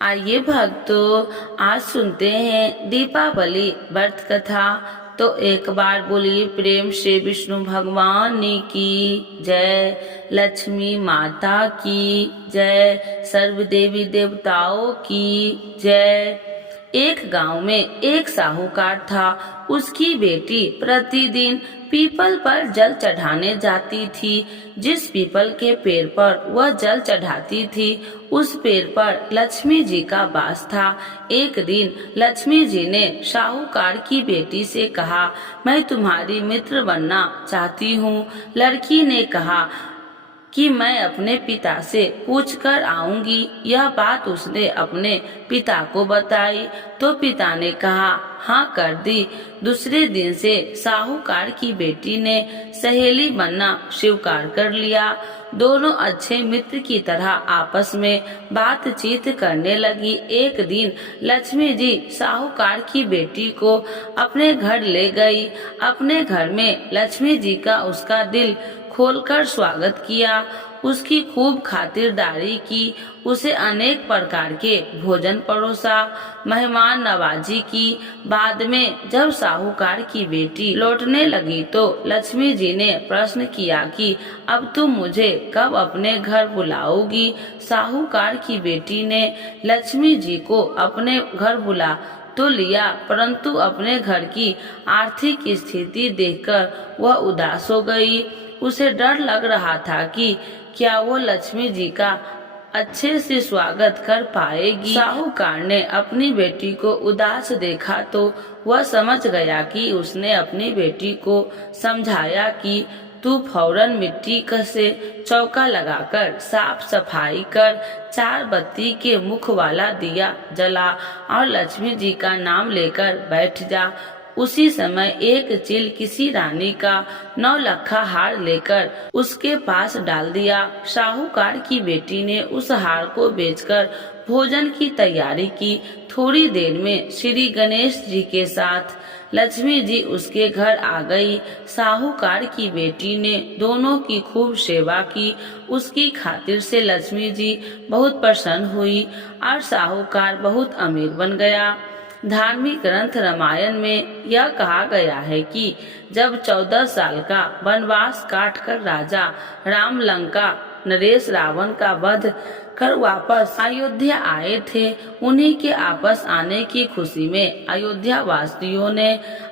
आइए भक्तों, आज सुनते हैं दीपावली व्रत कथा। तो एक बार बोलिए प्रेम से विष्णु भगवान की जय, लक्ष्मी माता की जय, सर्व देवी देवताओं की जय। एक गांव में एक साहूकार था। उसकी बेटी प्रतिदिन पीपल पर जल चढ़ाने जाती थी। जिस पीपल के पेड़ पर वह जल चढ़ाती थी, उस पेड़ पर लक्ष्मी जी का वास था। एक दिन लक्ष्मी जी ने साहूकार की बेटी से कहा, मैं तुम्हारी मित्र बनना चाहती हूँ। लड़की ने कहा कि मैं अपने पिता से पूछ कर आऊंगी। यह बात उसने अपने पिता को बताई तो पिता ने कहा हाँ कर दी। दूसरे दिन से साहूकार की बेटी ने सहेली बनना स्वीकार कर लिया। दोनों अच्छे मित्र की तरह आपस में बातचीत करने लगी। एक दिन लक्ष्मी जी साहूकार की बेटी को अपने घर ले गई। अपने घर में लक्ष्मी जी का उसका दिल खोलकर स्वागत किया, उसकी खूब खातिरदारी की, उसे अनेक प्रकार के भोजन परोसा, मेहमान नवाजी की। बाद में जब साहूकार की बेटी लौटने लगी तो लक्ष्मी जी ने प्रश्न किया कि अब तुम मुझे कब अपने घर बुलाओगी। साहूकार की बेटी ने लक्ष्मी जी को अपने घर बुला तो लिया, परंतु अपने घर की आर्थिक स्थिति देखकर वह उदास हो गई। उसे डर लग रहा था कि क्या वो लक्ष्मी जी का अच्छे से स्वागत कर पाएगी। साहूकार ने अपनी बेटी को उदास देखा तो वह समझ गया कि उसने अपनी बेटी को समझाया कि तू फौरन मिट्टी से चौका लगाकर साफ सफाई कर, 4 बत्ती के मुख वाला दिया जला और लक्ष्मी जी का नाम लेकर बैठ जा। उसी समय एक चील किसी रानी का 9 लखा हार लेकर उसके पास डाल दिया। साहूकार की बेटी ने उस हार को बेचकर भोजन की तैयारी की। थोड़ी देर में श्री गणेश जी के साथ लक्ष्मी जी उसके घर आ गई। साहूकार की बेटी ने दोनों की खूब सेवा की। उसकी खातिर से लक्ष्मी जी बहुत प्रसन्न हुई और साहूकार बहुत अमीर बन गया। धार्मिक ग्रंथ रामायण में यह कहा गया है कि जब 14 साल का वनवास काटकर राजा राम लंका नरेश रावण का वध कर वापस अयोध्या आए थे, उन्हीं के वापस आने की खुशी में अयोध्या वासियों ने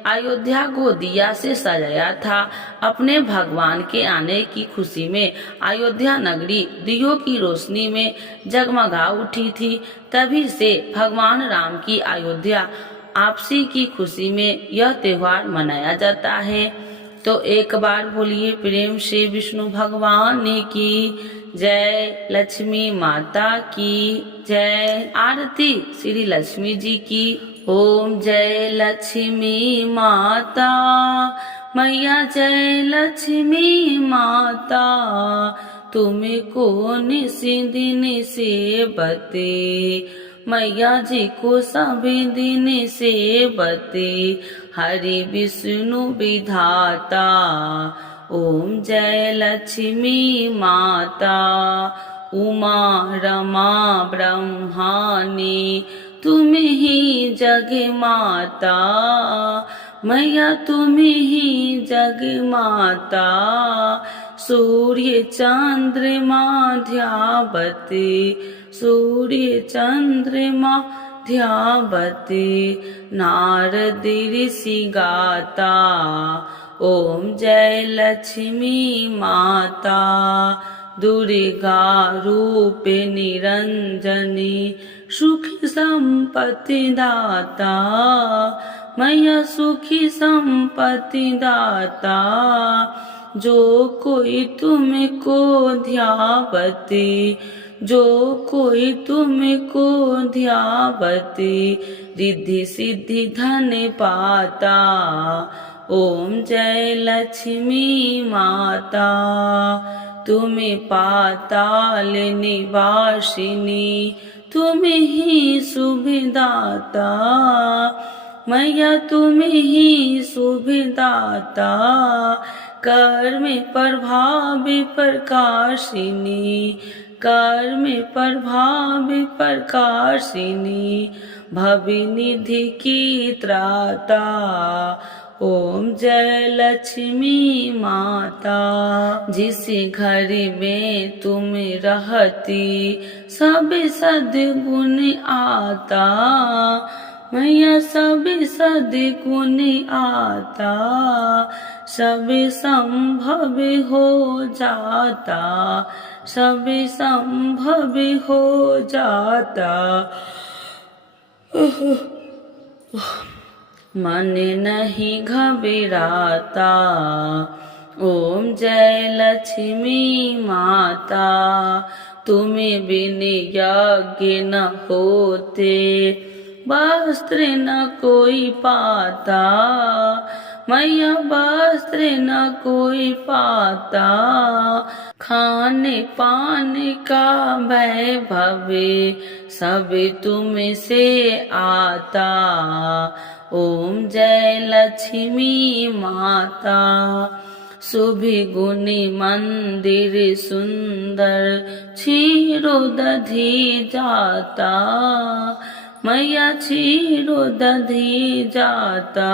अयोध्या को दिया से सजाया था। अपने भगवान के आने की खुशी में अयोध्या नगरी दियों की रोशनी में जगमगा उठी थी। तभी से भगवान राम की अयोध्या आपसी की खुशी में यह त्योहार मनाया जाता है। तो एक बार बोलिए प्रेम से विष्णु भगवान की जय, लक्ष्मी माता की जय। आरती श्री लक्ष्मी जी की। ओम जय लक्ष्मी माता मैया, जय लक्ष्मी माता, तुम्हें कौन सी दिन से बते, मैया जी को सभी दिन से बते, हरि विष्णु विधाता। ओम जय लक्ष्मी माता, उमा रमा ब्रह्मानी, तुम ही जग माता, मैया तुम ही जग माता। सूर्य चंद्रमा ध्यावती, सूर्य चंद्रमा ध्यावती, नारद ऋषि गाता। ओम जय लक्ष्मी माता, दुर्गा रूप निरंजनी, सुखी संपत्ति दाता, मैया सुखी संपत्ति दाता। जो कोई तुमको ध्यावती, जो कोई तुमको ध्यावती, रिद्धि सिद्धि धन पाता। ओम जय लक्ष्मी माता, तुम पाताल निवासिनी, तुम ही सुखदाता, मैया तुम ही सुखदाता। कर्म प्रभाव प्रकाशिनी, कर्म प्रभावी प्रकाशिनी भविनिधि की त्राता। ओम जय लक्ष्मी माता। जिस घर में तुम रहती सब सद्गुण आता, मैया सब सद्गुण आता, सब संभव हो जाता, सब संभव हो जाता। मन नहीं घबराता। ओम जय लक्ष्मी माता। तुम्हें बिन यज्ञ न होते, वस्त्र न कोई पाता, मैया वस्त्र न कोई पाता। खाने पाने का वैभव सब तुम से आता। ओम जय लक्ष्मी माता। शुभ गुणी मंदिर सुंदर क्षीरो दधी जाता, मैया क्षीरो दधी जाता।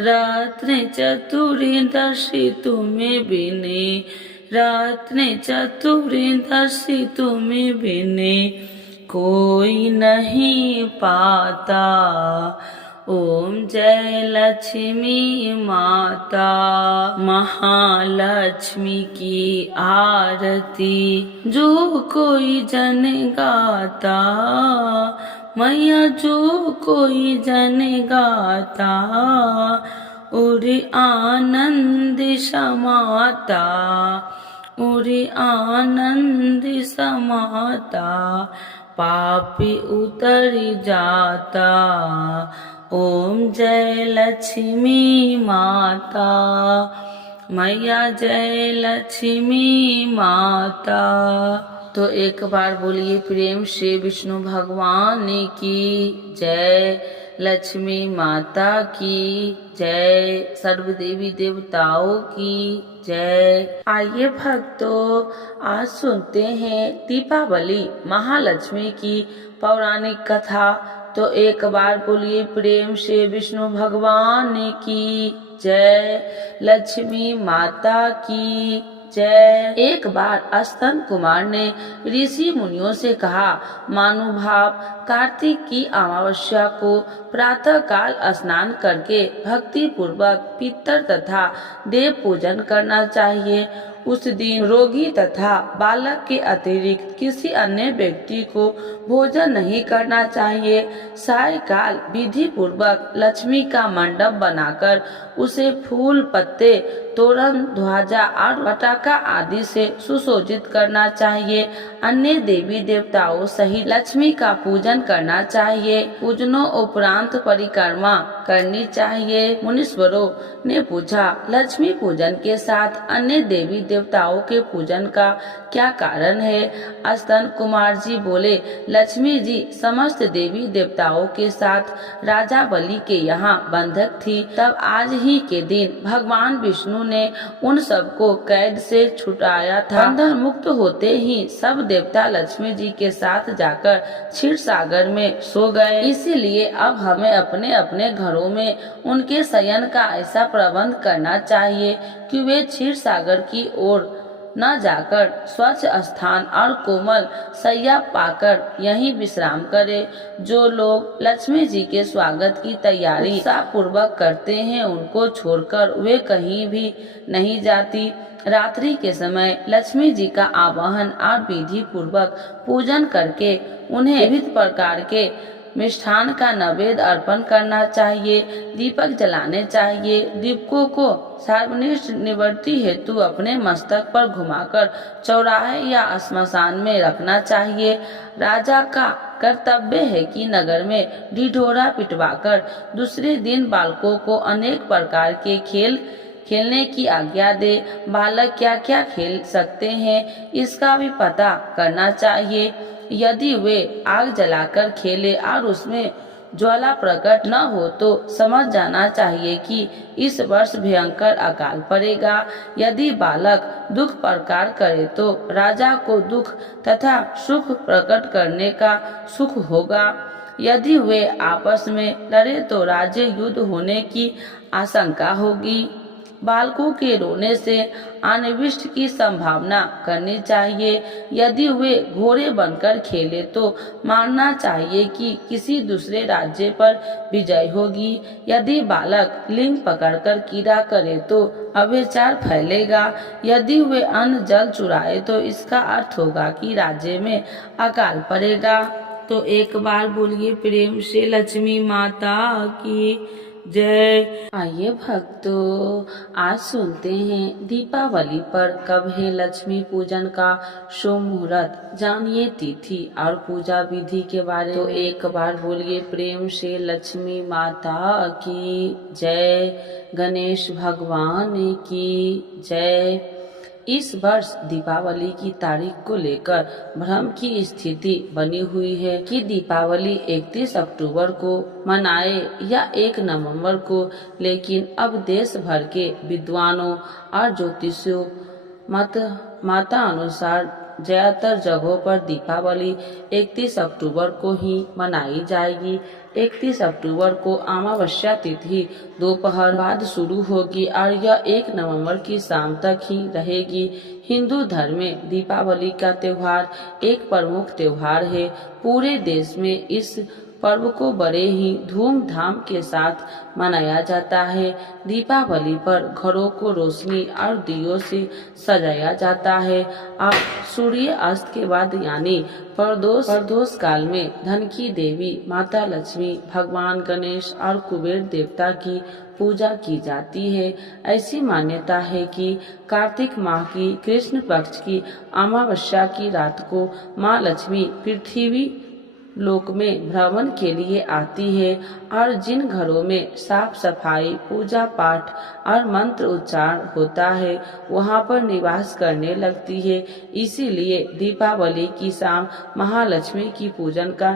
रात्रि चतुर्दशी तुम्हें बिने, रात्रि चतुर्दशी तुम्हें बिने कोई नहीं पाता। ओम जय लक्ष्मी माता। महालक्ष्मी की आरती जो कोई जन गाता, मैया जो कोई जन गाता, और आनंद समाता, और आनंद समाता, पापी उतर जाता। ओम जय लक्ष्मी माता। मैया जय लक्ष्मी माता। तो एक बार बोलिए प्रेम से विष्णु भगवान की जय, लक्ष्मी माता की जय, सर्व देवी देवताओं की जय। आइए भक्तों, आज सुनते हैं दीपावली महालक्ष्मी की पौराणिक कथा। तो एक बार बोलिए प्रेम से विष्णु भगवान की जय, लक्ष्मी माता की जय। एक बार अस्तन कुमार ने ऋषि मुनियों से कहा, मानुभाव कार्तिक की अमावस्या को प्रातः काल स्नान करके भक्ति पूर्वक पितर तथा देव पूजन करना चाहिए। उस दिन रोगी तथा बालक के अतिरिक्त किसी अन्य व्यक्ति को भोजन नहीं करना चाहिए। सायकाल विधि पूर्वक लक्ष्मी का मंडप बनाकर उसे फूल, पत्ते, तोरण, ध्वजा और पटाखा आदि से सुसज्जित करना चाहिए। अन्य देवी देवताओं सहित लक्ष्मी का पूजन करना चाहिए। पूजनों उपरांत परिक्रमा करनी चाहिए। मुनीश्वरों ने पूछा, लक्ष्मी पूजन के साथ अन्य देवी देवताओं के पूजन का क्या कारण है? अस्तन कुमार जी बोले, लक्ष्मी जी समस्त देवी देवताओं के साथ राजा बलि के यहाँ बंधक थी। तब आज ही के दिन भगवान विष्णु ने उन सबको कैद से छुटाया था। बंधन मुक्त होते ही सब देवता लक्ष्मी जी के साथ जाकर क्षीर सागर में सो गए। इसीलिए अब हमें अपने अपने घरों में उनके शयन का ऐसा प्रबंध करना चाहिए कि वे क्षीर सागर की ओर न जाकर स्वच्छ स्थान और कोमल शैया पाकर यहीं विश्राम करे। जो लोग लक्ष्मी जी के स्वागत की तैयारी उत्साह पूर्वक करते हैं, उनको छोड़कर वे कहीं भी नहीं जाती। रात्रि के समय लक्ष्मी जी का आवाहन और विधि पूर्वक पूजन करके उन्हें विविध प्रकार के मिष्ठान का नैवेद्य अर्पण करना चाहिए। दीपक जलाने चाहिए। दीपकों को सार्वनिष्ठ निवृत्ति हेतु अपने मस्तक पर घुमाकर चौराहे या श्मशान में रखना चाहिए। राजा का कर्तव्य है कि नगर में ढिढोरा पिटवाकर दूसरे दिन बालकों को अनेक प्रकार के खेल खेलने की आज्ञा दे। बालक क्या क्या खेल सकते हैं, इसका भी पता करना चाहिए। यदि वे आग जलाकर खेले और उसमें ज्वाला प्रकट न हो तो समझ जाना चाहिए कि इस वर्ष भयंकर अकाल पड़ेगा। यदि बालक दुख प्रकार करे तो राजा को दुख तथा सुख प्रकट करने का सुख होगा। यदि वे आपस में लड़े तो राज्य युद्ध होने की आशंका होगी। बालकों के रोने से अनिष्ट की संभावना करनी चाहिए। यदि वे घोड़े बनकर खेले तो मानना चाहिए कि किसी दूसरे राज्य पर विजय होगी। यदि बालक लिंग पकड़कर कीड़ा करे तो अत्याचार फैलेगा। यदि वे अन्न जल चुराए तो इसका अर्थ होगा कि राज्य में अकाल पड़ेगा। तो एक बार बोलिए प्रेम से लक्ष्मी माता की जय। आइए भक्तों, आज सुनते हैं दीपावली पर कब है लक्ष्मी पूजन का शुभ मुहूर्त। जानिए तिथि और पूजा विधि के बारे में। तो एक बार बोलिए प्रेम से लक्ष्मी माता की जय, गणेश भगवान की जय। इस वर्ष दीपावली की तारीख को लेकर भ्रम की स्थिति बनी हुई है कि दीपावली 31 अक्टूबर को मनाए या 1 नवंबर को, लेकिन अब देश भर के विद्वानों और ज्योतिषियों माता अनुसार ज्यादातर जगहों पर दीपावली 31 अक्टूबर को ही मनाई जाएगी। 31 अक्टूबर को अमावस्या तिथि दोपहर बाद शुरू होगी और यह 1 नवंबर की शाम तक ही रहेगी। हिंदू धर्म में दीपावली का त्योहार एक प्रमुख त्योहार है। पूरे देश में इस पर्व को बड़े ही धूमधाम के साथ मनाया जाता है। दीपावली पर घरों को रोशनी और दियों से सजाया जाता है और सूर्य अस्त के बाद यानी प्रदोष काल में धन की देवी माता लक्ष्मी, भगवान गणेश और कुबेर देवता की पूजा की जाती है। ऐसी मान्यता है कि कार्तिक माह की कृष्ण पक्ष की अमावस्या की रात को माँ लक्ष्मी पृथ्वी लोक में भ्रमण के लिए आती है और जिन घरों में साफ सफाई, पूजा पाठ और मंत्र उच्चारण होता है वहां पर निवास करने लगती है। इसीलिए दीपावली की शाम महालक्ष्मी की पूजन का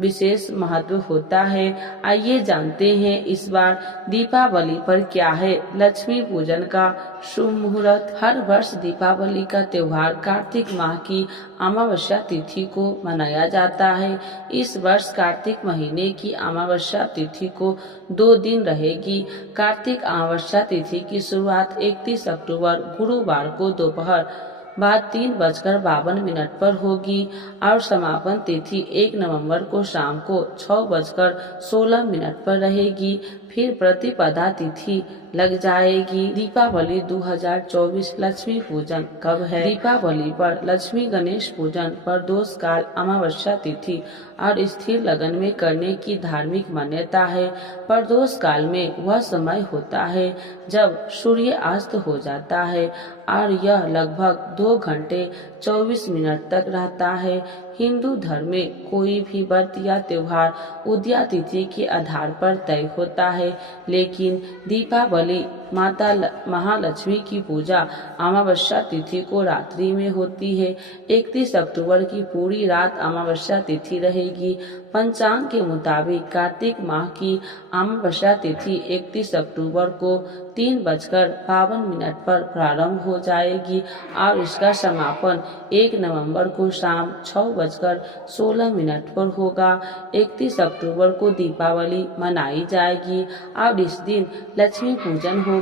विशेष महत्व होता है। आइए जानते हैं इस बार दीपावली पर क्या है लक्ष्मी पूजन का शुभ मुहूर्त। हर वर्ष दीपावली का त्योहार कार्तिक माह की अमावस्या तिथि को मनाया जाता है। इस वर्ष कार्तिक महीने की अमावस्या तिथि को 2 दिन रहेगी। कार्तिक अमावस्या तिथि की शुरुआत 31 अक्टूबर गुरुवार को दोपहर बाद 3:52 पर होगी और समापन तिथि 1 नवंबर को शाम को 6:16 पर रहेगी। फिर प्रतिपदा तिथि लग जाएगी। दीपावली 2024 लक्ष्मी पूजन कब है? दीपावली पर लक्ष्मी गणेश पूजन प्रदोष काल अमावस्या तिथि और स्थिर लगन में करने की धार्मिक मान्यता है। प्रदोष काल में वह समय होता है जब सूर्य अस्त हो जाता है और यह लगभग 2 घंटे 24 मिनट तक रहता है। हिंदू धर्म में कोई भी व्रत या त्योहार उदया तिथि के आधार पर तय होता है, लेकिन दीपावली माता महालक्ष्मी की पूजा अमावस्या तिथि को रात्रि में होती है। 31 अक्टूबर की पूरी रात अमावस्या तिथि रहेगी। पंचांग के मुताबिक कार्तिक माह की अमावस्या तिथि 31 अक्टूबर को 3:52 पर प्रारंभ हो जाएगी और इसका समापन 1 नवंबर को शाम 6:16 पर होगा। 31 अक्टूबर को दीपावली मनाई जाएगी और इस दिन लक्ष्मी पूजन होगी।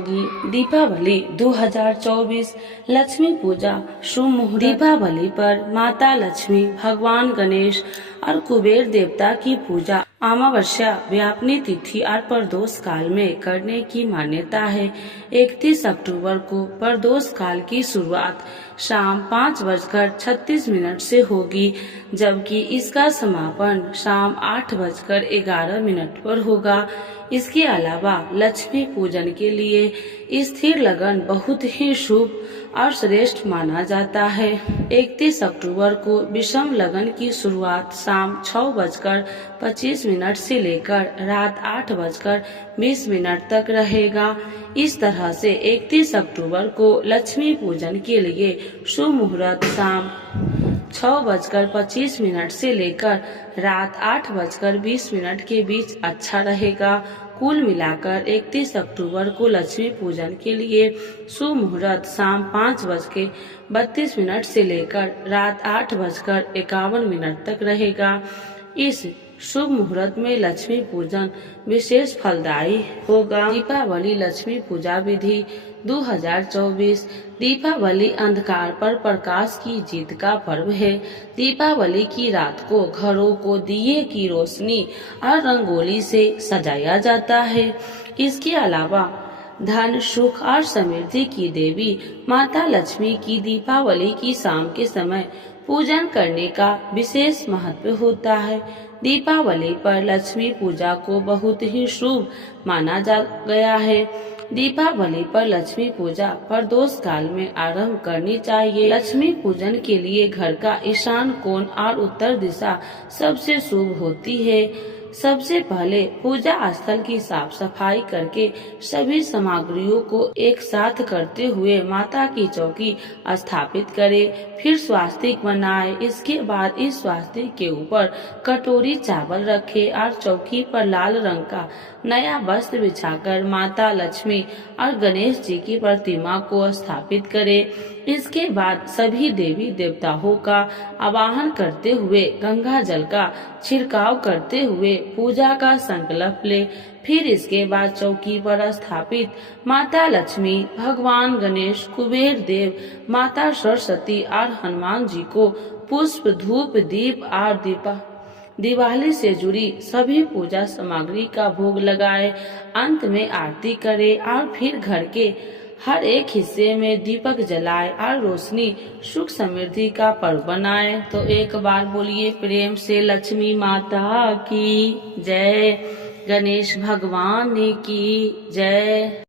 दीपावली 2024 लक्ष्मी पूजा शुभ मुहूर्त। दीपावली पर माता लक्ष्मी, भगवान गणेश और कुबेर देवता की पूजा अमावस्या व्यापनी तिथि और प्रदोष काल में करने की मान्यता है। 31 अक्टूबर को प्रदोष काल की शुरुआत शाम 5:36 से होगी, जबकि इसका समापन शाम 8:11 पर होगा। इसके अलावा लक्ष्मी पूजन के लिए स्थिर लगन बहुत ही शुभ और श्रेष्ठ माना जाता है। 31 अक्टूबर को विषम लगन की शुरुआत शाम 6:25 से लेकर रात 8:20 तक रहेगा। इस तरह से 31 अक्टूबर को लक्ष्मी पूजन के लिए शुभ मुहूर्त शाम 6:25 से लेकर रात 8:20 के बीच अच्छा रहेगा। कुल मिलाकर 31 अक्टूबर को लक्ष्मी पूजन के लिए शुभ मुहूर्त शाम 5:32 से लेकर रात 8:51 तक रहेगा। इस शुभ मुहूर्त में लक्ष्मी पूजन विशेष फलदायी होगा। दीपावली लक्ष्मी पूजा विधि 2024। दीपावली अंधकार पर प्रकाश की जीत का पर्व है। दीपावली की रात को घरों को दिए की रोशनी और रंगोली से सजाया जाता है। इसके अलावा धन, सुख और समृद्धि की देवी माता लक्ष्मी की दीपावली की शाम के समय पूजन करने का विशेष महत्व होता है। दीपावली पर लक्ष्मी पूजा को बहुत ही शुभ माना जा गया है। दीपावली पर लक्ष्मी पूजा प्रदोष काल में आरंभ करनी चाहिए। लक्ष्मी पूजन के लिए घर का ईशान कोण और उत्तर दिशा सबसे शुभ होती है। सबसे पहले पूजा स्थल की साफ सफाई करके सभी सामग्रियों को एक साथ करते हुए माता की चौकी स्थापित करें। फिर स्वास्तिक बनाएं। इसके बाद इस स्वास्तिक के ऊपर कटोरी चावल रखें और चौकी पर लाल रंग का नया वस्त्र बिछाकर माता लक्ष्मी और गणेश जी की प्रतिमा को स्थापित करें। इसके बाद सभी देवी देवताओं का आवाहन करते हुए गंगा जल का छिड़काव करते हुए पूजा का संकल्प ले। फिर इसके बाद चौकी पर स्थापित माता लक्ष्मी, भगवान गणेश, कुबेर देव, माता सरस्वती और हनुमान जी को पुष्प, धूप, दीप और दिवाली से जुड़ी सभी पूजा सामग्री का भोग लगाए। अंत में आरती करें और फिर घर के हर एक हिस्से में दीपक जलाए और रोशनी, सुख, समृद्धि का पर्व बनाए। तो एक बार बोलिए प्रेम से लक्ष्मी माता की जय, गणेश भगवान की जय।